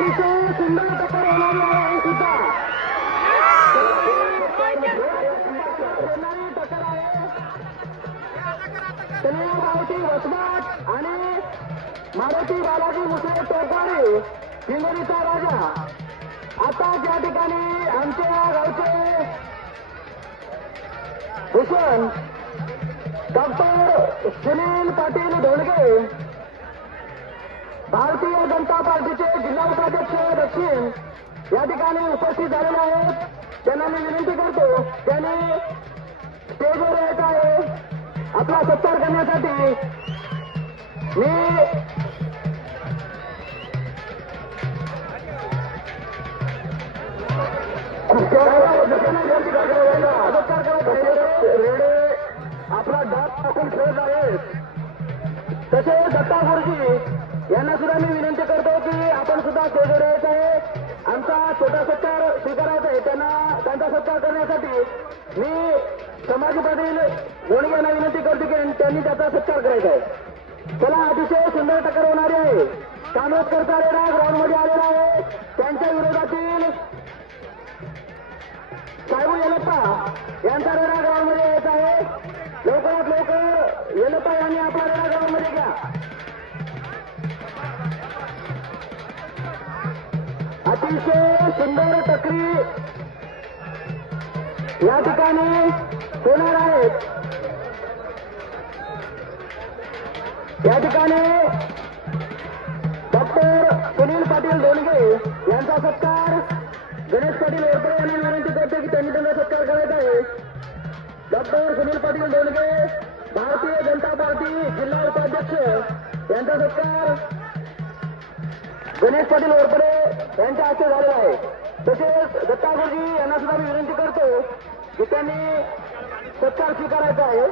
अतिशय सुंदर टक्कर होणारी आहे सुद्धा टक्कर आहे. कन्या गावची वसमत आणि मारुती बालाजी मुसळे टोकवाडी हिंगोलीचा राजा. आता ज्या ठिकाणी आमच्या गावचे भूषण डॉक्टर सुनील पाटील ढोलगे भारतीय जनता पार्टीचे जिल्हा उपाध्यक्ष दक्षिण या ठिकाणी उपस्थित झालेले आहेत. त्यांना मी विनंती करतो त्यांनी स्टेजवर यायचं आहे आपला सत्कार करण्यासाठी. मी रेडे आपला डाक आपण खेळत आहेत. तसेच दत्ता गुरुजी यांना सुद्धा मी विनंती करतो की आपण सुद्धा स्टेजवर यायचं आहे. आमचा छोटा सत्कार स्वीकारायचा आहे. त्यांचा सत्कार करण्यासाठी मी समाजी पाटील गोणगे यांना विनंती करतो की त्यांनी त्याचा सत्कार करायचा आहे. त्याला अतिशय सुंदर टक्कर होणारी आहे. कामोदकरचा रेडा ग्राउंडमध्ये आलेला आहे. त्यांच्या विरोधातील साहेब येलप्पा यांचा रेडा ग्राउंडमध्ये यायचा आहे. लवकरात लवकर येलप्पा यांनी आपला रेडा ग्राउंडमध्ये घ्या. अतिशय सुंदर टकरी या ठिकाणी होणार आहेत. या ठिकाणी डॉक्टर सुनील पाटील ढोलगे यांचा सत्कार गणेश पाटील ओरपडे यांनी विनंती करते की त्यांनी त्यांचा सत्कार करायचा आहे. डॉक्टर सुनील पाटील ढोलगे भारतीय जनता पार्टी जिल्हा उपाध्यक्ष यांचा सत्कार गणेश पाटील ओरपडे यांच्या हस्ते झालेला आहे. तसेच दत्ता गुरुजी यांना सुद्धा मी विनंती करतो की त्यांनी सत्कार स्वीकारायचा आहे.